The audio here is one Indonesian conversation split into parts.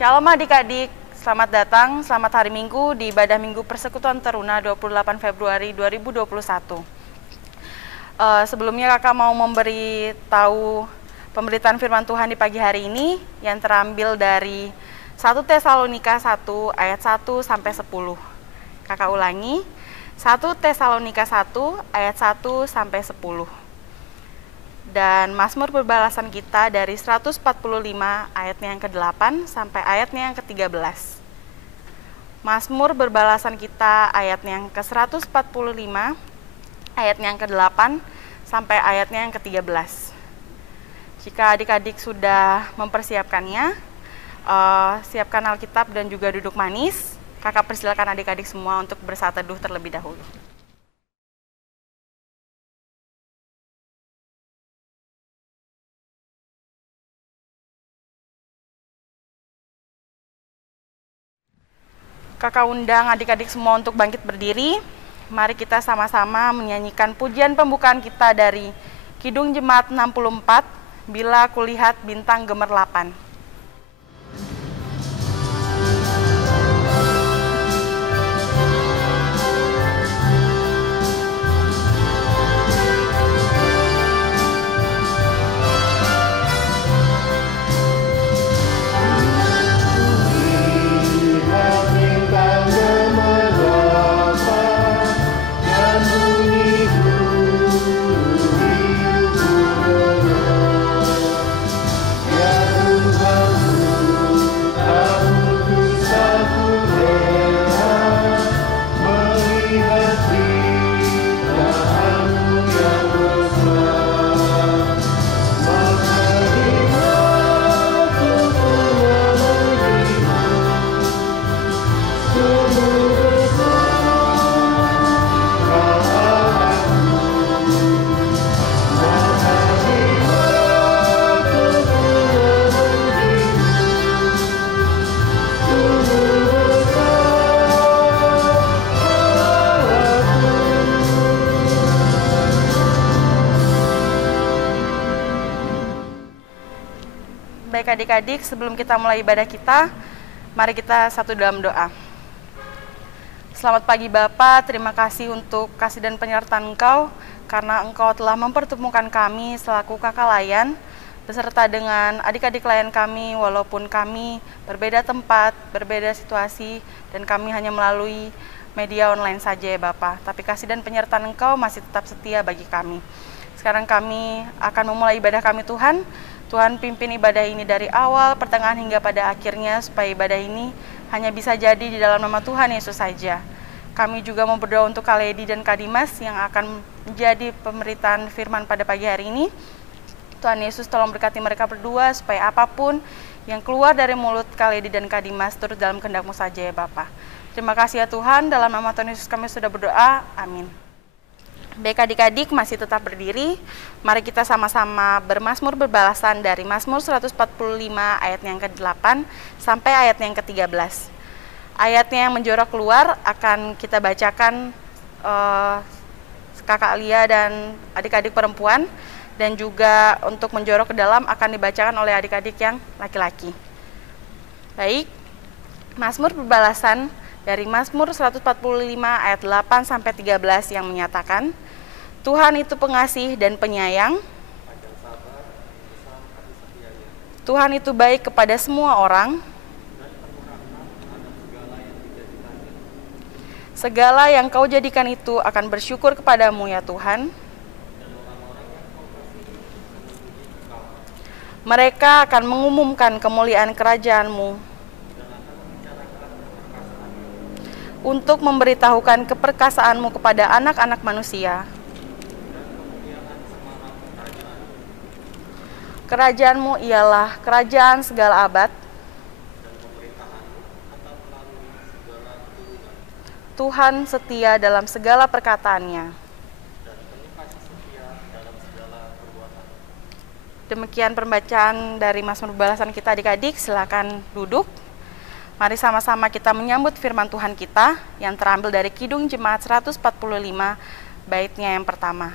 Shalom adik-adik, selamat datang, selamat hari Minggu di ibadah Minggu Persekutuan Teruna 28 Februari 2021. Sebelumnya kakak mau memberi tahu pemberitaan firman Tuhan di pagi hari ini yang terambil dari 1 Tesalonika 1 ayat 1 sampai 10. Kakak ulangi, 1 Tesalonika 1 ayat 1 sampai 10. Dan Mazmur berbalasan kita dari 145 ayatnya yang ke-8 sampai ayatnya yang ke-13. Mazmur berbalasan kita ayatnya yang ke-145, ayatnya yang ke-8 sampai ayatnya yang ke-13. Jika adik-adik sudah mempersiapkannya, siapkan Alkitab dan juga duduk manis. Kakak persilakan adik-adik semua untuk bersaat teduh terlebih dahulu. Kakak undang adik-adik semua untuk bangkit berdiri. Mari kita sama-sama menyanyikan pujian pembukaan kita dari Kidung Jemaat 64, Bila Kulihat Bintang Gemerlapan. Baik adik-adik, sebelum kita mulai ibadah kita, mari kita satu dalam doa. Selamat pagi Bapa, terima kasih untuk kasih dan penyertaan Engkau, karena Engkau telah mempertemukan kami selaku kakak layan, beserta dengan adik-adik layan kami, walaupun kami berbeda tempat, berbeda situasi, dan kami hanya melalui media online saja ya Bapa. Tapi kasih dan penyertaan Engkau masih tetap setia bagi kami. Sekarang kami akan memulai ibadah kami Tuhan. Tuhan pimpin ibadah ini dari awal, pertengahan hingga pada akhirnya, supaya ibadah ini hanya bisa jadi di dalam nama Tuhan Yesus saja. Kami juga mau berdoa untuk Kak Lady dan Kak Dimas yang akan menjadi pemberitaan firman pada pagi hari ini. Tuhan Yesus tolong berkati mereka berdua, supaya apapun yang keluar dari mulut Kak Lady dan Kak Dimas turut dalam kehendak-Mu saja ya Bapa. Terima kasih ya Tuhan, dalam nama Tuhan Yesus kami sudah berdoa, amin. Baik adik-adik, masih tetap berdiri. Mari kita sama-sama bermazmur berbalasan dari Mazmur 145 ayat yang ke-8 sampai ayat yang ke-13. Ayatnya yang menjorok keluar akan kita bacakan kakak Lia dan adik-adik perempuan, dan juga untuk menjorok ke dalam akan dibacakan oleh adik-adik yang laki-laki. Baik, Mazmur berbalasan dari Mazmur 145 ayat 8 sampai 13 yang menyatakan, Tuhan itu pengasih dan penyayang. Tuhan itu baik kepada semua orang. Segala yang Kau jadikan itu akan bersyukur kepadamu ya Tuhan. Mereka akan mengumumkan kemuliaan kerajaan-Mu untuk memberitahukan keperkasaan-Mu kepada anak-anak manusia. Kerajaan-Mu ialah kerajaan segala abad. Tuhan setia dalam segala perkataannya. Demikian pembacaan dari Mazmur berbalasan kita adik-adik, silakan duduk. Mari sama-sama kita menyambut firman Tuhan kita yang terambil dari Kidung Jemaat 145, baitnya yang pertama.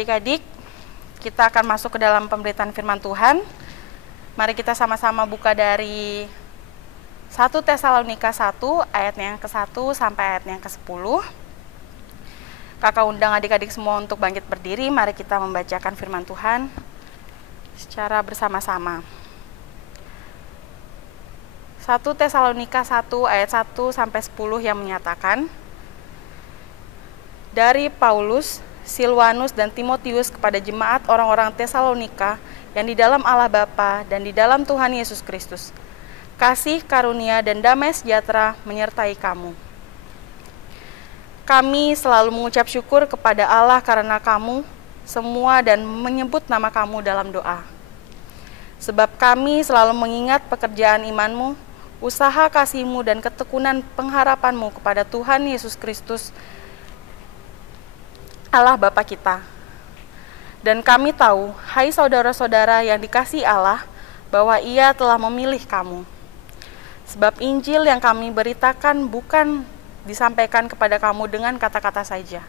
adik-adik, kita akan masuk ke dalam pemberitaan firman Tuhan. Mari kita sama-sama buka dari 1 Tesalonika 1 ayatnya yang ke-1 sampai ayatnya yang ke-10. Kakak undang adik-adik semua untuk bangkit berdiri. Mari kita membacakan firman Tuhan secara bersama-sama. 1 Tesalonika 1 ayat 1 sampai 10 yang menyatakan, dari Paulus, Silwanus dan Timotius kepada jemaat orang-orang Tesalonika yang di dalam Allah Bapa dan di dalam Tuhan Yesus Kristus. Kasih, karunia, dan damai sejahtera menyertai kamu. Kami selalu mengucap syukur kepada Allah karena kamu semua dan menyebut nama kamu dalam doa. Sebab kami selalu mengingat pekerjaan imanmu, usaha kasihmu dan ketekunan pengharapanmu kepada Tuhan Yesus Kristus, Allah Bapa kita. Dan kami tahu, hai saudara-saudara yang dikasihi Allah, bahwa Ia telah memilih kamu. Sebab Injil yang kami beritakan bukan disampaikan kepada kamu dengan kata-kata saja,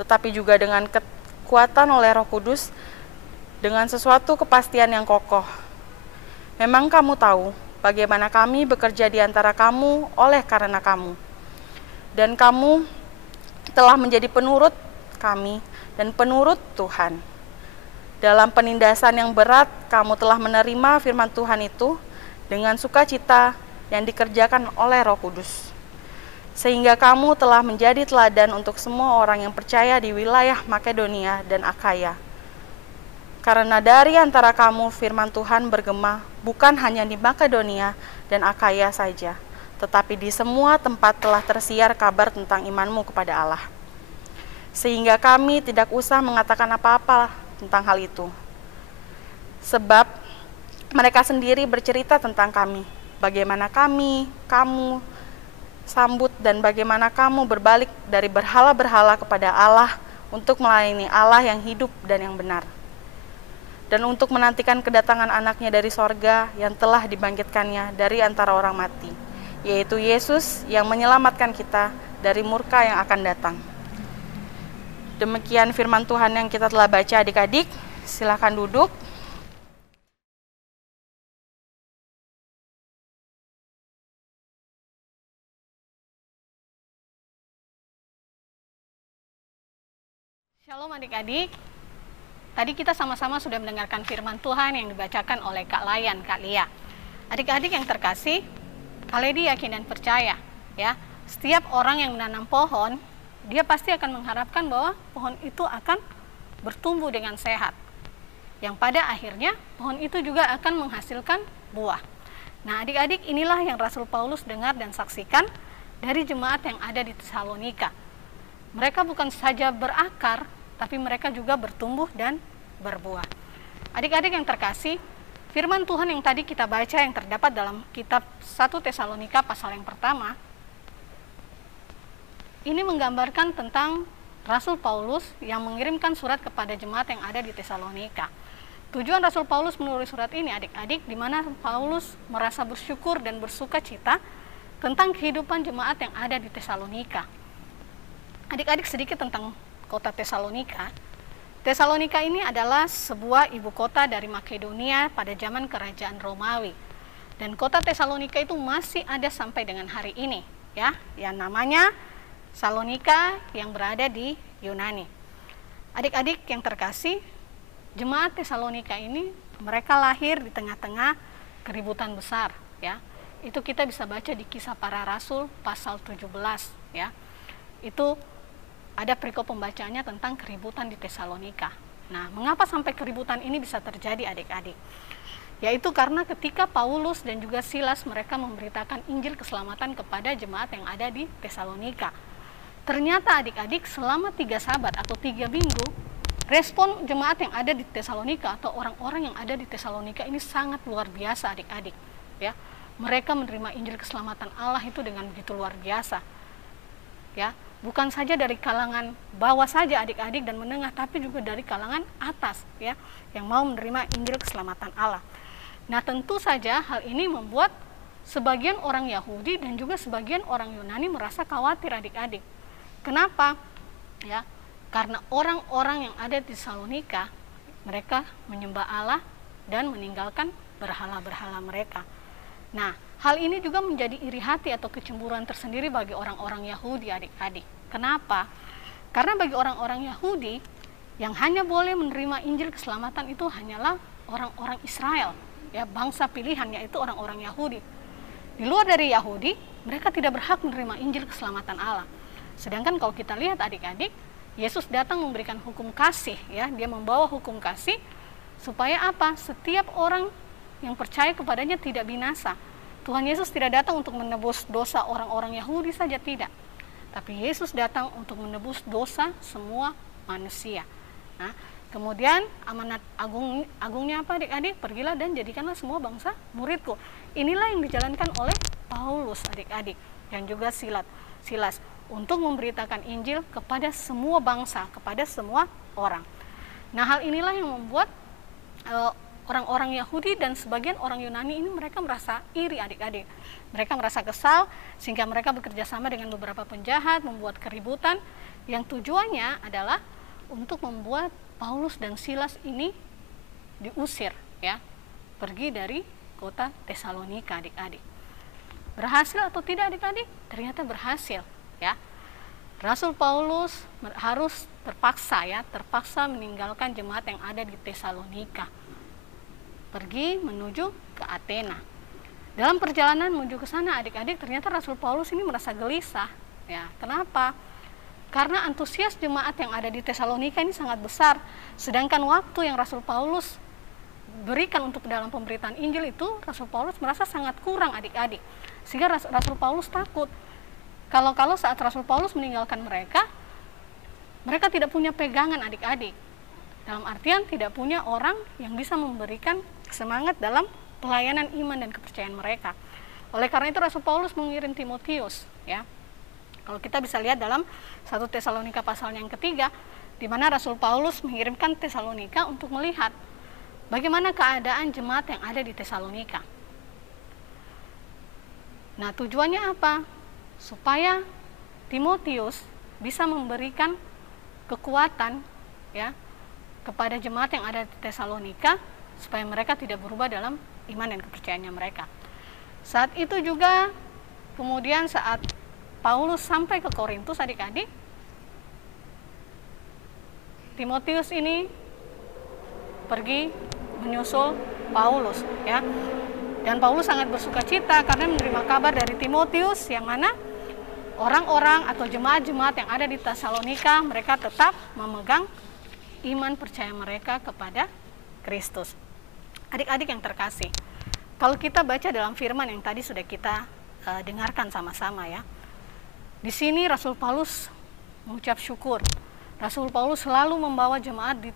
tetapi juga dengan kekuatan oleh Roh Kudus, dengan sesuatu kepastian yang kokoh. Memang kamu tahu bagaimana kami bekerja di antara kamu oleh karena kamu. Dan kamu telah menjadi penurut kami dan penurut Tuhan. Dalam penindasan yang berat, kamu telah menerima firman Tuhan itu dengan sukacita yang dikerjakan oleh Roh Kudus. Sehingga kamu telah menjadi teladan untuk semua orang yang percaya di wilayah Makedonia dan Akhaya. Karena dari antara kamu firman Tuhan bergema bukan hanya di Makedonia dan Akhaya saja, tetapi di semua tempat telah tersiar kabar tentang imanmu kepada Allah. Sehingga kami tidak usah mengatakan apa-apa tentang hal itu. Sebab mereka sendiri bercerita tentang kami, bagaimana kamu sambut dan bagaimana kamu berbalik dari berhala-berhala kepada Allah untuk melayani Allah yang hidup dan yang benar. Dan untuk menantikan kedatangan anaknya dari sorga yang telah dibangkitkannya dari antara orang mati, yaitu Yesus yang menyelamatkan kita dari murka yang akan datang. Demikian firman Tuhan yang kita telah baca adik-adik. Silakan duduk. Shalom adik-adik. Tadi kita sama-sama sudah mendengarkan firman Tuhan yang dibacakan oleh Kak Layan, Kak Lia. Adik-adik yang terkasih, Kak Ledi yakin dan percaya, ya, setiap orang yang menanam pohon, dia pasti akan mengharapkan bahwa pohon itu akan bertumbuh dengan sehat. Yang pada akhirnya pohon itu juga akan menghasilkan buah. Nah, adik-adik, inilah yang Rasul Paulus dengar dan saksikan dari jemaat yang ada di Tesalonika. Mereka bukan saja berakar, tapi mereka juga bertumbuh dan berbuah. Adik-adik yang terkasih, firman Tuhan yang tadi kita baca yang terdapat dalam kitab 1 Tesalonika pasal yang pertama, ini menggambarkan tentang Rasul Paulus yang mengirimkan surat kepada jemaat yang ada di Tesalonika. Tujuan Rasul Paulus menulis surat ini adik-adik, di mana Paulus merasa bersyukur dan bersuka cita tentang kehidupan jemaat yang ada di Tesalonika. Adik-adik, sedikit tentang kota Tesalonika. Tesalonika ini adalah sebuah ibu kota dari Makedonia pada zaman kerajaan Romawi. Dan kota Tesalonika itu masih ada sampai dengan hari ini, ya, yang namanya Salonika yang berada di Yunani. Adik-adik yang terkasih, jemaat Tesalonika ini mereka lahir di tengah-tengah keributan besar, ya. Itu kita bisa baca di Kisah Para Rasul pasal 17, ya. Itu ada perikop pembacaannya tentang keributan di Tesalonika. Nah, mengapa sampai keributan ini bisa terjadi adik-adik? Yaitu karena ketika Paulus dan juga Silas mereka memberitakan Injil keselamatan kepada jemaat yang ada di Tesalonika. Ternyata adik-adik, selama 3 sabat atau 3 minggu, respon jemaat yang ada di Tesalonika atau orang-orang yang ada di Tesalonika ini sangat luar biasa adik-adik. Ya, mereka menerima Injil keselamatan Allah itu dengan begitu luar biasa. Ya, bukan saja dari kalangan bawah saja adik-adik dan menengah, tapi juga dari kalangan atas, ya, yang mau menerima Injil keselamatan Allah. Nah, tentu saja hal ini membuat sebagian orang Yahudi dan juga sebagian orang Yunani merasa khawatir adik-adik. Kenapa? Ya, Karena orang-orang yang ada di Tesalonika, mereka menyembah Allah dan meninggalkan berhala-berhala mereka. Nah, hal ini juga menjadi iri hati atau kecemburuan tersendiri bagi orang-orang Yahudi, adik-adik. Kenapa? Karena bagi orang-orang Yahudi, yang hanya boleh menerima Injil keselamatan itu hanyalah orang-orang Israel, ya, bangsa pilihan, yaitu orang-orang Yahudi. Di luar dari Yahudi, mereka tidak berhak menerima Injil keselamatan Allah. Sedangkan kalau kita lihat adik-adik, Yesus datang memberikan hukum kasih, ya, dia membawa hukum kasih supaya apa? Setiap orang yang percaya kepadanya tidak binasa. Tuhan Yesus tidak datang untuk menebus dosa orang-orang Yahudi saja, tidak. Tapi Yesus datang untuk menebus dosa semua manusia. Nah, kemudian amanat agungnya apa, adik-adik? Pergilah dan jadikanlah semua bangsa muridku. Inilah yang dijalankan oleh Paulus, adik-adik, dan juga Silas untuk memberitakan Injil kepada semua bangsa, kepada semua orang. Nah, hal inilah yang membuat orang-orang Yahudi dan sebagian orang Yunani ini mereka merasa iri, adik-adik. Mereka merasa kesal sehingga mereka bekerja sama dengan beberapa penjahat, membuat keributan yang tujuannya adalah untuk membuat Paulus dan Silas ini diusir, ya, pergi dari kota Tesalonika, adik-adik. Berhasil atau tidak, adik-adik? Ternyata berhasil, ya. Rasul Paulus harus terpaksa meninggalkan jemaat yang ada di Tesalonika, pergi menuju ke Athena. Dalam perjalanan menuju ke sana, adik-adik, ternyata Rasul Paulus ini merasa gelisah, ya. Kenapa? Karena antusias jemaat yang ada di Tesalonika ini sangat besar, sedangkan waktu yang Rasul Paulus berikan untuk dalam pemberitaan Injil itu Rasul Paulus merasa sangat kurang, adik-adik. Sehingga Rasul Paulus takut kalau saat Rasul Paulus meninggalkan mereka tidak punya pegangan, adik-adik. Dalam artian tidak punya orang yang bisa memberikan semangat dalam pelayanan iman dan kepercayaan mereka. Oleh karena itu Rasul Paulus mengirim Timotius, ya. Kalau kita bisa lihat dalam 1 Tesalonika pasal yang ketiga, di mana Rasul Paulus mengirimkan Tesalonika untuk melihat bagaimana keadaan jemaat yang ada di Tesalonika. Nah, tujuannya apa? Supaya Timotius bisa memberikan kekuatan, ya, kepada jemaat yang ada di Tesalonika supaya mereka tidak berubah dalam iman dan kepercayaannya mereka. Saat itu juga kemudian saat Paulus sampai ke Korintus, adik-adik, Timotius ini pergi menyusul Paulus, ya. Dan Paulus sangat bersukacita karena menerima kabar dari Timotius yang mana orang-orang atau jemaat-jemaat yang ada di Tesalonika mereka tetap memegang iman percaya mereka kepada Kristus. Adik-adik yang terkasih, kalau kita baca dalam firman yang tadi sudah kita dengarkan sama-sama, ya. Di sini Rasul Paulus mengucap syukur. Rasul Paulus selalu membawa jemaat di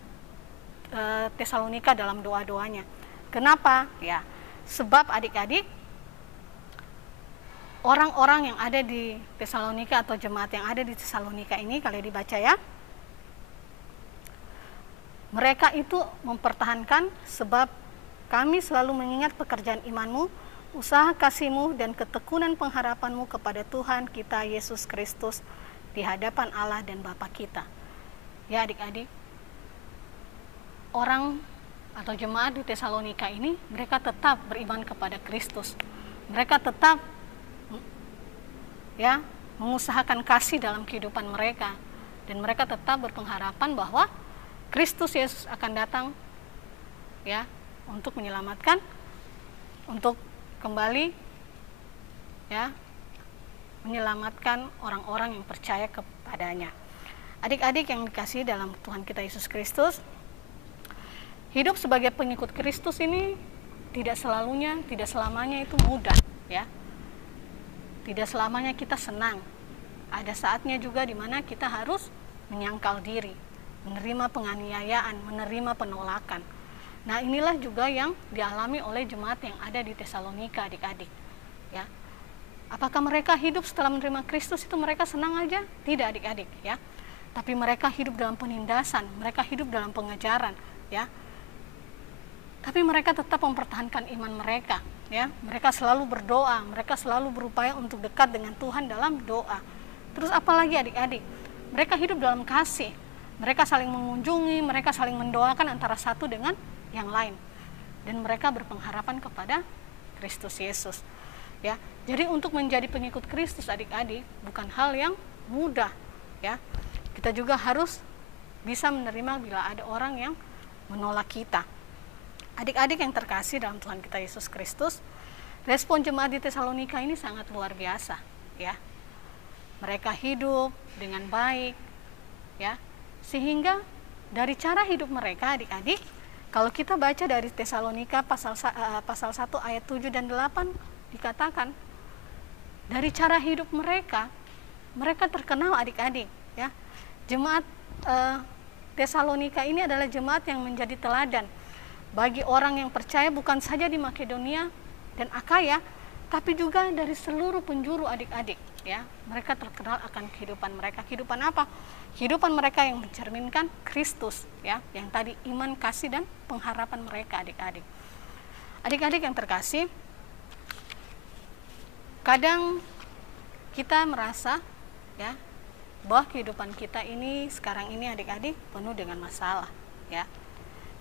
Tesalonika dalam doa-doanya. Kenapa? Ya, sebab adik-adik, orang-orang yang ada di Tesalonika atau jemaat yang ada di Tesalonika ini, kalau dibaca, ya, mereka itu mempertahankan, sebab kami selalu mengingat pekerjaan imanmu, usaha kasihmu dan ketekunan pengharapanmu kepada Tuhan kita Yesus Kristus di hadapan Allah dan Bapa kita. Ya, adik-adik, orang atau jemaat di Tesalonika ini mereka tetap beriman kepada Kristus. Mereka tetap, ya, mengusahakan kasih dalam kehidupan mereka, dan mereka tetap berpengharapan bahwa Kristus Yesus akan datang, ya, untuk menyelamatkan, untuk kembali, ya, menyelamatkan orang-orang yang percaya kepadanya. Adik-adik yang dikasihi dalam Tuhan kita Yesus Kristus, hidup sebagai pengikut Kristus ini tidak selamanya itu mudah, ya. Tidak selamanya kita senang. Ada saatnya juga di mana kita harus menyangkal diri, menerima penganiayaan, menerima penolakan. Nah, inilah juga yang dialami oleh jemaat yang ada di Tesalonika, adik-adik, ya. Apakah mereka hidup setelah menerima Kristus itu mereka senang aja? Tidak, adik-adik, ya. Tapi mereka hidup dalam penindasan, mereka hidup dalam pengejaran, ya. Tapi mereka tetap mempertahankan iman mereka, ya. Mereka selalu berdoa, mereka selalu berupaya untuk dekat dengan Tuhan dalam doa. Terus apalagi, adik-adik? Mereka hidup dalam kasih. Mereka saling mengunjungi, mereka saling mendoakan antara satu dengan yang lain. Dan mereka berpengharapan kepada Kristus Yesus. Ya, jadi untuk menjadi pengikut Kristus adik-adik bukan hal yang mudah. Ya, kita juga harus bisa menerima bila ada orang yang menolak kita. Adik-adik yang terkasih dalam Tuhan kita Yesus Kristus, respon jemaat di Tesalonika ini sangat luar biasa. Ya, mereka hidup dengan baik. Ya, sehingga dari cara hidup mereka adik-adik, kalau kita baca dari Tesalonika pasal 1 ayat 7 dan 8 dikatakan dari cara hidup mereka terkenal adik-adik, ya. Jemaat Tesalonika ini adalah jemaat yang menjadi teladan bagi orang yang percaya bukan saja di Makedonia dan Akaya, tapi juga dari seluruh penjuru adik-adik, ya. Mereka terkenal akan kehidupan mereka. Kehidupan apa? Kehidupan mereka yang mencerminkan Kristus, ya, yang tadi iman, kasih, dan pengharapan mereka adik-adik. Adik-adik yang terkasih, kadang kita merasa, ya, bahwa kehidupan kita ini sekarang ini adik-adik penuh dengan masalah, ya.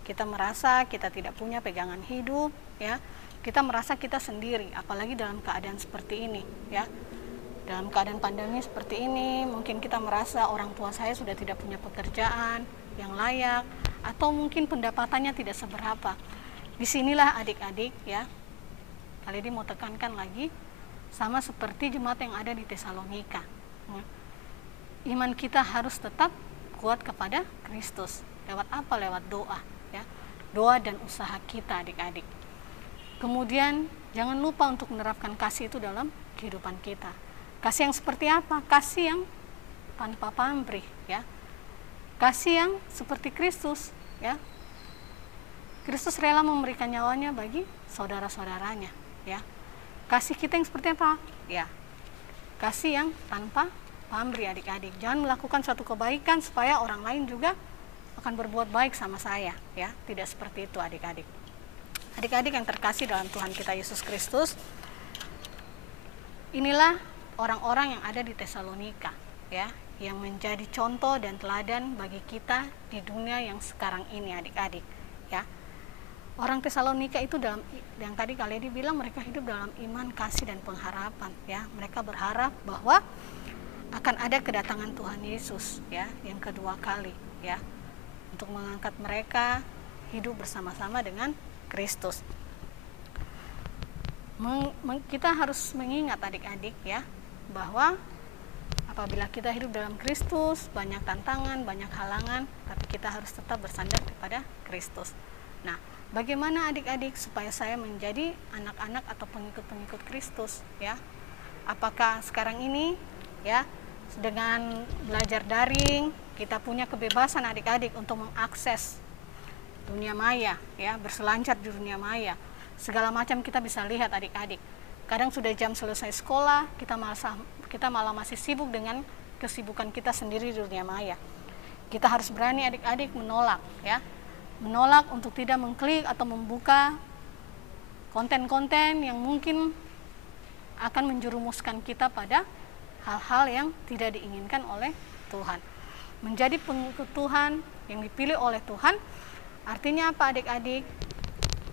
Kita merasa kita tidak punya pegangan hidup, ya. Kita merasa kita sendiri, apalagi dalam keadaan seperti ini, ya. Dalam keadaan pandemi seperti ini, mungkin kita merasa orang tua saya sudah tidak punya pekerjaan yang layak, atau mungkin pendapatannya tidak seberapa. Disinilah adik-adik, ya, kali ini mau tekankan lagi, sama seperti jemaat yang ada di Tesalonika. Iman kita harus tetap kuat kepada Kristus. Lewat apa? Lewat doa, ya. Doa dan usaha kita adik-adik. Kemudian jangan lupa untuk menerapkan kasih itu dalam kehidupan kita. Kasih yang seperti apa? Kasih yang tanpa pamrih, ya. Kasih yang seperti Kristus, ya. Kristus rela memberikan nyawanya bagi saudara-saudaranya, ya. Kasih kita yang seperti apa? Ya. Kasih yang tanpa pamrih adik-adik. Jangan melakukan suatu kebaikan supaya orang lain juga akan berbuat baik sama saya, ya. Tidak seperti itu adik-adik. Adik-adik yang terkasih dalam Tuhan kita Yesus Kristus, inilah orang-orang yang ada di Tesalonika, ya, yang menjadi contoh dan teladan bagi kita di dunia yang sekarang ini adik-adik, ya. Orang Tesalonika itu dalam yang tadi kalian dibilang mereka hidup dalam iman, kasih, dan pengharapan, ya. Mereka berharap bahwa akan ada kedatangan Tuhan Yesus, ya, yang kedua kali, ya, untuk mengangkat mereka hidup bersama-sama dengan Kristus. Kita harus mengingat adik-adik, ya, bahwa apabila kita hidup dalam Kristus, banyak tantangan, banyak halangan, tapi kita harus tetap bersandar kepada Kristus. Nah, bagaimana adik-adik supaya saya menjadi anak-anak atau pengikut-pengikut Kristus, ya? Apakah sekarang ini, ya, dengan belajar daring, kita punya kebebasan adik-adik untuk mengakses dunia maya, ya, berselancar di dunia maya. Segala macam kita bisa lihat adik-adik. Kadang sudah jam selesai sekolah, kita malah masih sibuk dengan kesibukan kita sendiri di dunia maya. Kita harus berani adik-adik menolak, ya. Menolak untuk tidak mengklik atau membuka konten-konten yang mungkin akan menjerumuskan kita pada hal-hal yang tidak diinginkan oleh Tuhan. Menjadi pengikut Tuhan yang dipilih oleh Tuhan, artinya apa adik-adik?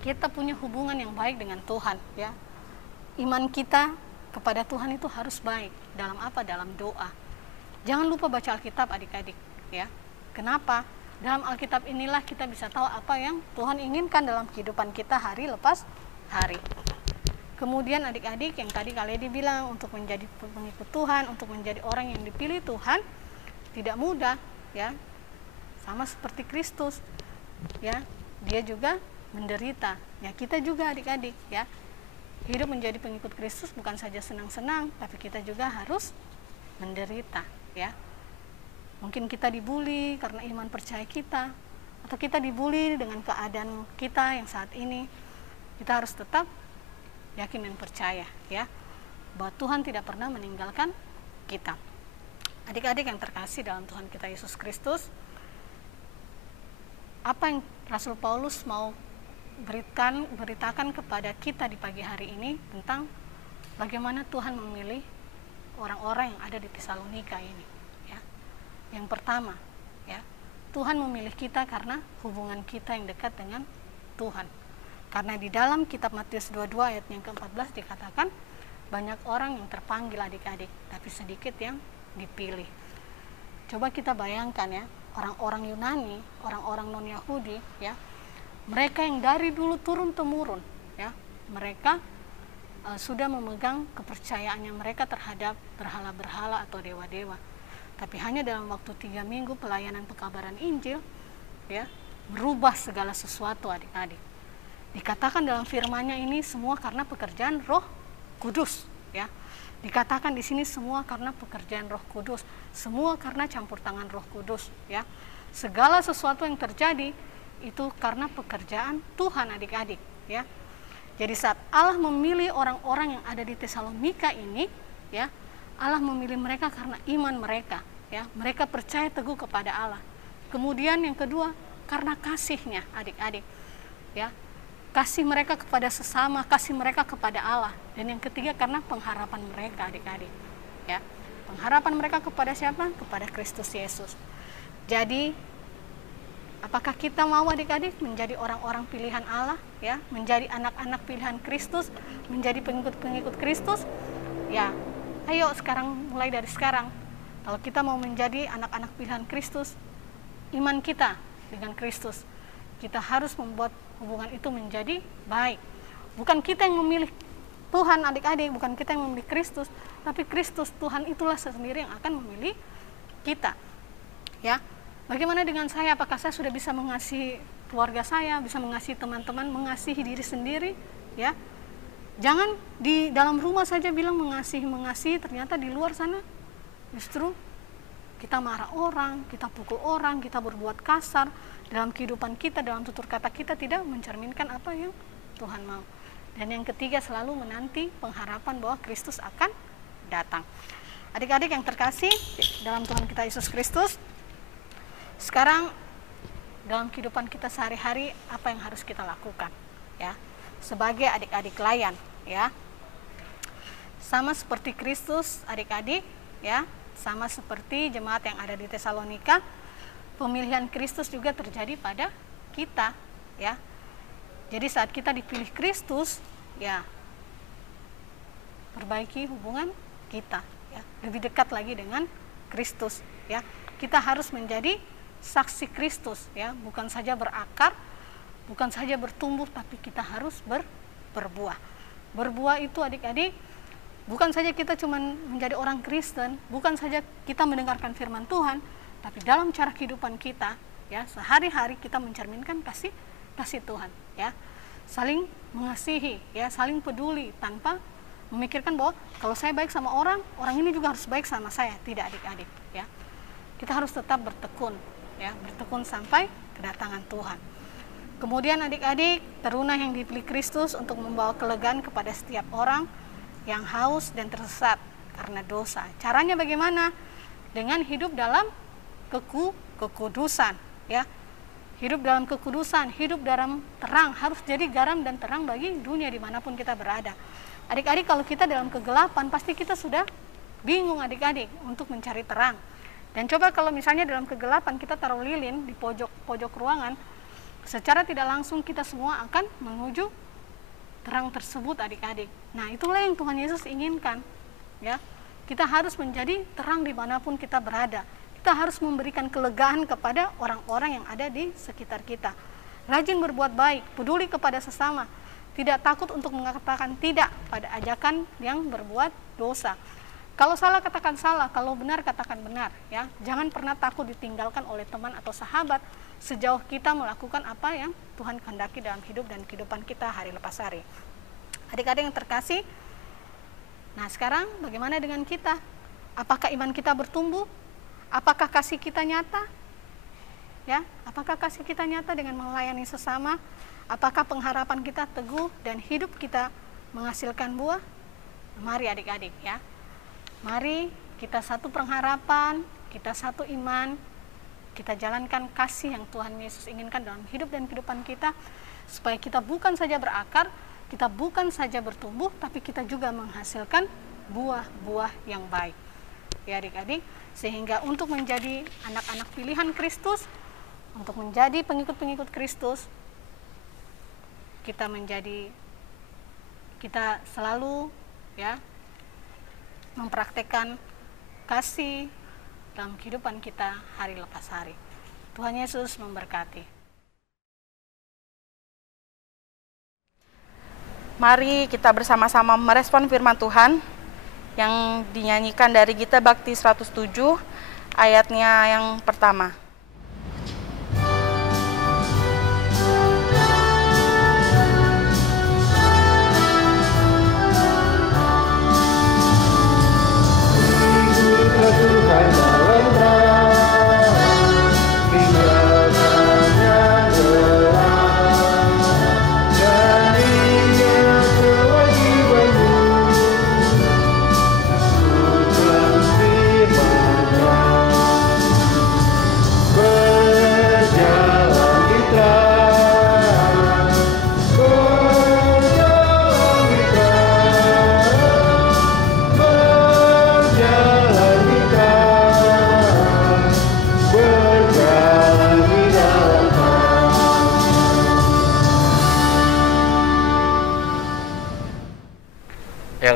Kita punya hubungan yang baik dengan Tuhan, ya. Iman kita kepada Tuhan itu harus baik. Dalam apa? Dalam doa. Jangan lupa baca Alkitab adik-adik, ya. Kenapa? Dalam Alkitab inilah kita bisa tahu apa yang Tuhan inginkan dalam kehidupan kita hari lepas hari. Kemudian adik-adik yang tadi kalian dibilang untuk menjadi pengikut Tuhan, untuk menjadi orang yang dipilih Tuhan, tidak mudah, ya. Sama seperti Kristus, ya. Dia juga menderita. Ya, kita juga adik-adik, ya. Hidup menjadi pengikut Kristus bukan saja senang-senang, tapi kita juga harus menderita, ya. Mungkin kita dibully karena iman percaya kita, atau kita dibully dengan keadaan kita yang saat ini. Kita harus tetap yakin dan percaya, ya, bahwa Tuhan tidak pernah meninggalkan kita. Adik-adik yang terkasih dalam Tuhan kita Yesus Kristus, apa yang Rasul Paulus mau beritakan kepada kita di pagi hari ini tentang bagaimana Tuhan memilih orang-orang yang ada di Tesalonika ini, ya. Yang pertama, ya, Tuhan memilih kita karena hubungan kita yang dekat dengan Tuhan. Karena di dalam kitab Matius 22 ayat yang ke-14 dikatakan, banyak orang yang terpanggil adik-adik, tapi sedikit yang dipilih. Coba kita bayangkan ya, orang-orang Yunani, orang-orang non-Yahudi ya, mereka yang dari dulu turun-temurun ya, mereka sudah memegang kepercayaannya mereka terhadap berhala-berhala atau dewa-dewa. Tapi hanya dalam waktu 3 minggu pelayanan pekabaran Injil ya, merubah segala sesuatu adik-adik. Dikatakan dalam firman-Nya ini semua karena pekerjaan Roh Kudus ya. Dikatakan di sini semua karena pekerjaan Roh Kudus, semua karena campur tangan Roh Kudus ya. Segala sesuatu yang terjadi itu karena pekerjaan Tuhan adik-adik ya. Jadi saat Allah memilih orang-orang yang ada di Tesalonika ini ya, Allah memilih mereka karena iman mereka ya. Mereka percaya teguh kepada Allah. Kemudian yang kedua, karena kasih-Nya adik-adik ya. Kasih mereka kepada sesama, kasih mereka kepada Allah. Dan yang ketiga karena pengharapan mereka adik-adik ya. Pengharapan mereka kepada siapa? Kepada Kristus Yesus. Jadi apakah kita mau adik-adik menjadi orang-orang pilihan Allah ya, menjadi anak-anak pilihan Kristus, menjadi pengikut-pengikut Kristus? Ya, ayo sekarang, mulai dari sekarang. Kalau kita mau menjadi anak-anak pilihan Kristus, iman kita dengan Kristus, kita harus membuat hubungan itu menjadi baik. Bukan kita yang memilih Tuhan adik-adik, bukan kita yang memilih Kristus, tapi Kristus Tuhan itulah sendiri yang akan memilih kita. Ya, bagaimana dengan saya? Apakah saya sudah bisa mengasihi keluarga saya, bisa mengasihi teman-teman, mengasihi diri sendiri? Ya, jangan di dalam rumah saja bilang mengasihi, ternyata di luar sana justru kita marah orang, kita pukul orang, kita berbuat kasar. Dalam kehidupan kita, dalam tutur kata kita tidak mencerminkan apa yang Tuhan mau. Dan yang ketiga, selalu menanti pengharapan bahwa Kristus akan datang. Adik-adik yang terkasih dalam Tuhan kita Yesus Kristus, sekarang dalam kehidupan kita sehari-hari apa yang harus kita lakukan ya, sebagai adik-adik layan ya. Sama seperti Kristus adik-adik ya, sama seperti jemaat yang ada di Tesalonika, pemilihan Kristus juga terjadi pada kita ya. Jadi saat kita dipilih Kristus ya, perbaiki hubungan kita ya, lebih dekat lagi dengan Kristus ya. Kita harus menjadi saksi Kristus ya, bukan saja berakar, bukan saja bertumbuh, tapi kita harus berbuah. Berbuah itu adik-adik bukan saja kita cuma menjadi orang Kristen, bukan saja kita mendengarkan firman Tuhan, tapi dalam cara kehidupan kita ya, sehari-hari kita mencerminkan kasih Tuhan ya. Saling mengasihi ya, saling peduli tanpa memikirkan bahwa kalau saya baik sama orang, orang ini juga harus baik sama saya. Tidak adik-adik ya. Kita harus tetap bertekun ya, bertekun sampai kedatangan Tuhan. Kemudian adik-adik, teruna yang dipilih Kristus untuk membawa kelegaan kepada setiap orang yang haus dan tersesat karena dosa. Caranya bagaimana? Dengan hidup dalam kekudusan ya. Hidup dalam kekudusan, hidup dalam terang, harus jadi garam dan terang bagi dunia dimanapun kita berada. Adik-adik, kalau kita dalam kegelapan pasti kita sudah bingung adik-adik untuk mencari terang. Dan coba kalau misalnya dalam kegelapan kita taruh lilin di pojok ruangan, secara tidak langsung kita semua akan menuju terang tersebut adik-adik. Nah, itulah yang Tuhan Yesus inginkan ya. Kita harus menjadi terang dimanapun kita berada. Kita harus memberikan kelegaan kepada orang-orang yang ada di sekitar kita. Rajin berbuat baik, peduli kepada sesama, tidak takut untuk mengatakan tidak pada ajakan yang berbuat dosa. Kalau salah katakan salah, kalau benar katakan benar ya. Jangan pernah takut ditinggalkan oleh teman atau sahabat sejauh kita melakukan apa yang Tuhan kehendaki dalam hidup dan kehidupan kita hari lepas hari. Adik-adik yang terkasih, nah sekarang bagaimana dengan kita? Apakah iman kita bertumbuh? Apakah kasih kita nyata? Ya, apakah kasih kita nyata dengan melayani sesama? Apakah pengharapan kita teguh dan hidup kita menghasilkan buah? Mari adik-adik ya. Mari kita satu pengharapan, kita satu iman, kita jalankan kasih yang Tuhan Yesus inginkan dalam hidup dan kehidupan kita, supaya kita bukan saja berakar, kita bukan saja bertumbuh, tapi kita juga menghasilkan buah-buah yang baik. Ya adik-adik, sehingga untuk menjadi anak-anak pilihan Kristus, untuk menjadi pengikut-pengikut Kristus, kita selalu ya mempraktekkan kasih dalam kehidupan kita hari lepas hari. Tuhan Yesus memberkati. Mari kita bersama-sama merespon firman Tuhan yang dinyanyikan dari Gita Bakti 107 ayatnya yang pertama.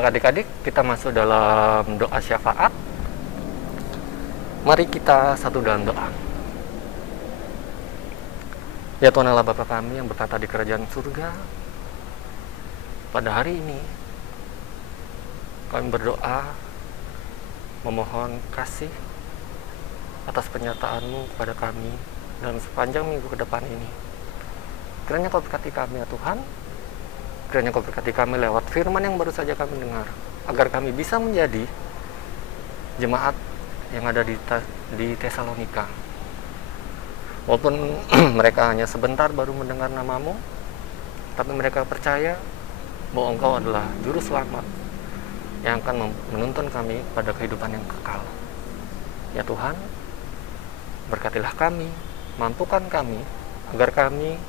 Adik-adik, kita masuk dalam doa syafaat. Mari kita satu dalam doa. Ya Tuhan Allah Bapa kami yang berkata di kerajaan surga, pada hari ini kami berdoa memohon kasih atas penyertaan-Mu kepada kami dalam sepanjang minggu ke depan ini. Kiranya Kau berkati kami ya Tuhan. Kiranya Kau berkati kami lewat firman yang baru saja kami dengar, agar kami bisa menjadi jemaat yang ada di Tesalonika. Walaupun mereka hanya sebentar baru mendengar nama-Mu, tapi mereka percaya bahwa Engkau adalah Juru Selamat yang akan menuntun kami pada kehidupan yang kekal. Ya Tuhan, berkatilah kami, mampukan kami, agar kami,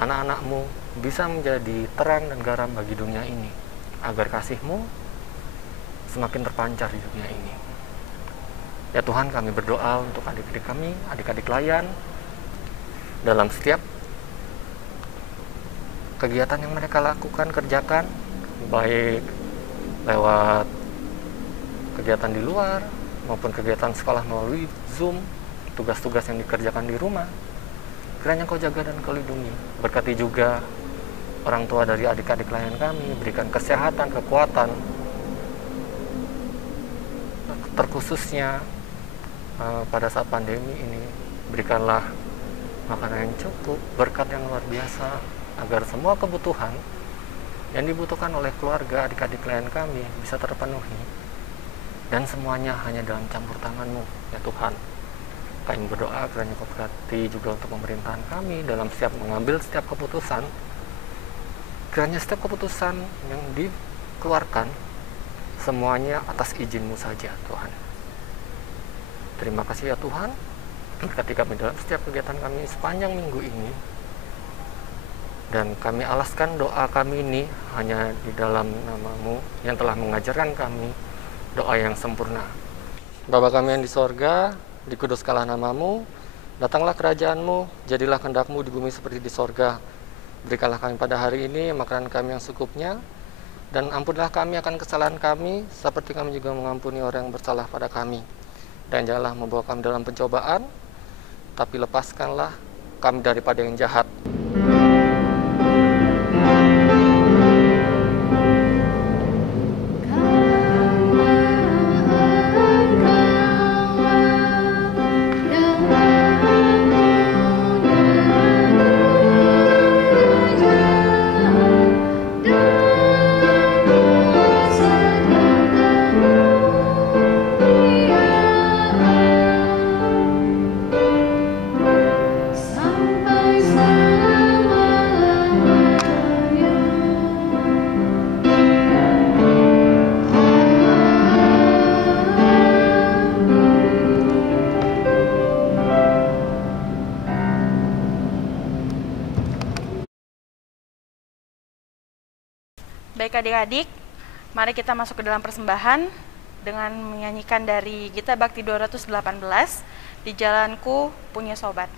anak-anak-Mu, bisa menjadi terang dan garam bagi dunia ini, agar kasih-Mu semakin terpancar di dunia ini. Ya Tuhan, kami berdoa untuk adik-adik kami, adik-adik layan, dalam setiap kegiatan yang mereka lakukan, kerjakan, baik lewat kegiatan di luar, maupun kegiatan sekolah melalui Zoom, tugas-tugas yang dikerjakan di rumah. Kiranya Kau jaga dan Kau lindungi. Berkati juga orang tua dari adik-adik layan kami, berikan kesehatan, kekuatan, terkhususnya pada saat pandemi ini. Berikanlah makanan yang cukup, berkat yang luar biasa, agar semua kebutuhan yang dibutuhkan oleh keluarga adik-adik layan kami bisa terpenuhi, dan semuanya hanya dalam campur tangan-Mu ya Tuhan. Kami berdoa kiranya Kau berkati juga untuk pemerintahan kami dalam mengambil setiap keputusan. Kiranya setiap keputusan yang dikeluarkan semuanya atas izin-Mu saja Tuhan. Terima kasih ya Tuhan, berkati kami dalam setiap kegiatan kami sepanjang minggu ini. Dan kami alaskan doa kami ini hanya di dalam nama-Mu yang telah mengajarkan kami doa yang sempurna. Bapa kami yang di sorga, dikuduskanlah nama-Mu, datanglah kerajaan-Mu, jadilah kehendak-Mu di bumi seperti di sorga. Berikanlah kami pada hari ini makanan kami yang secukupnya, dan ampunilah kami akan kesalahan kami, seperti kami juga mengampuni orang yang bersalah pada kami. Dan janganlah membawa kami dalam pencobaan, tapi lepaskanlah kami daripada yang jahat. Baik adik-adik, mari kita masuk ke dalam persembahan dengan menyanyikan dari Gita Bakti 218, Di Jalanku Punya Sobat.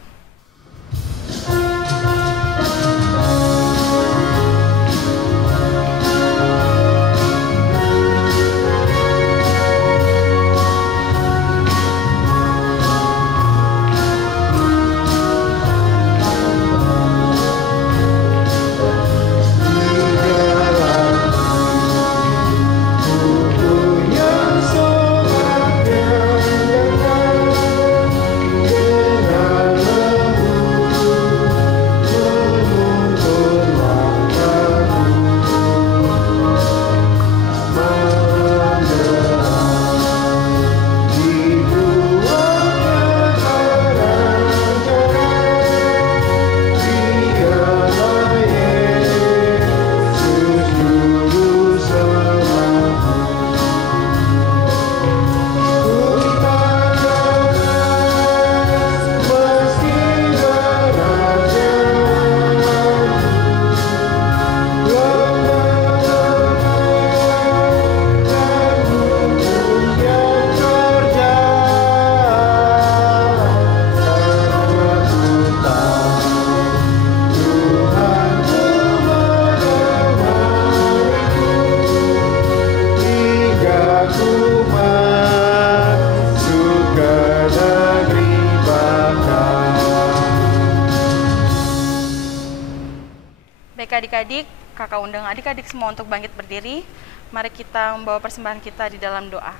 adik-adik, kakak undang adik-adik semua untuk bangkit berdiri. Mari kita membawa persembahan kita di dalam doa.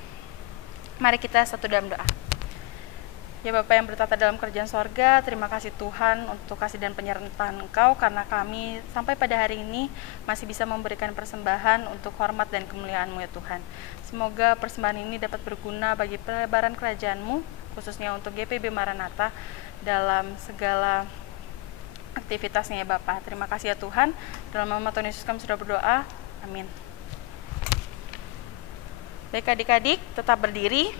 Mari kita satu dalam doa. Ya Bapa yang bertata dalam kerajaan sorga, terima kasih Tuhan untuk kasih dan penyertaan Engkau, karena kami sampai pada hari ini masih bisa memberikan persembahan untuk hormat dan kemuliaan-Mu ya Tuhan. Semoga persembahan ini dapat berguna bagi pelebaran kerajaan-Mu, khususnya untuk GPB Maranatha dalam segala aktivitasnya ya Bapa. Terima kasih ya Tuhan. Dalam nama Tuhan Yesus kami sudah berdoa. Amin. Baik adik-adik, tetap berdiri.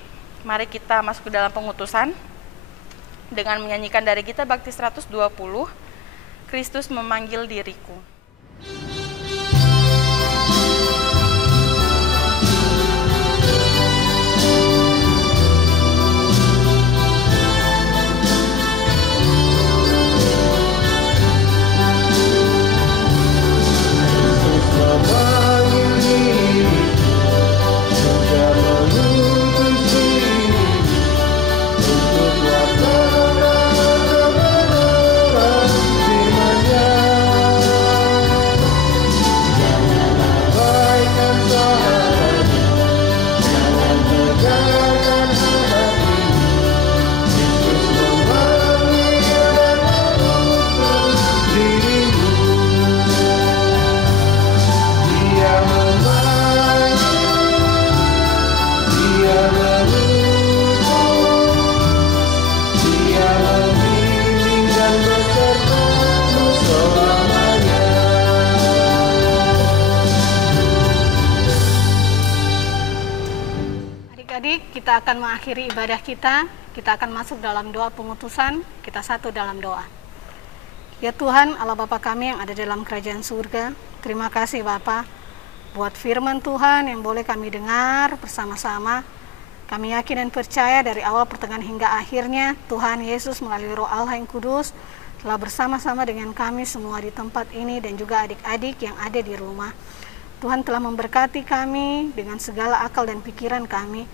Mari kita masuk ke dalam pengutusan dengan menyanyikan dari Gita Bakti 120, Kristus memanggil diriku. Kita akan mengakhiri ibadah kita akan masuk dalam doa pengutusan, kita satu dalam doa. Ya Tuhan, Allah Bapa kami yang ada dalam kerajaan surga, terima kasih Bapa buat firman Tuhan yang boleh kami dengar bersama-sama. Kami yakin dan percaya dari awal pertengahan hingga akhirnya, Tuhan Yesus melalui Roh Allah yang kudus telah bersama-sama dengan kami semua di tempat ini dan juga adik-adik yang ada di rumah. Tuhan telah memberkati kami dengan segala akal dan pikiran kami.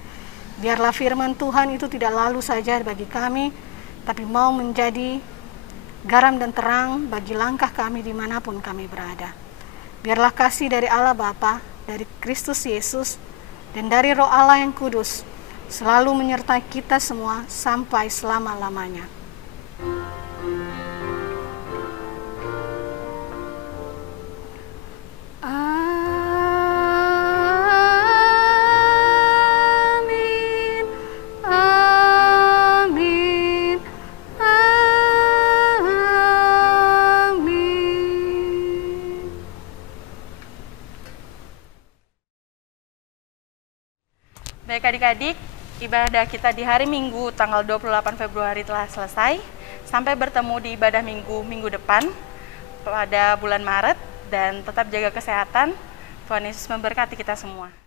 Biarlah firman Tuhan itu tidak lalu saja bagi kami, tapi mau menjadi garam dan terang bagi langkah kami dimanapun kami berada. Biarlah kasih dari Allah Bapa, dari Kristus Yesus, dan dari Roh Allah yang kudus selalu menyertai kita semua sampai selama-lamanya. Baik adik-adik, ibadah kita di hari Minggu tanggal 28 Februari telah selesai. Sampai bertemu di ibadah minggu depan pada bulan Maret, dan tetap jaga kesehatan. Tuhan Yesus memberkati kita semua.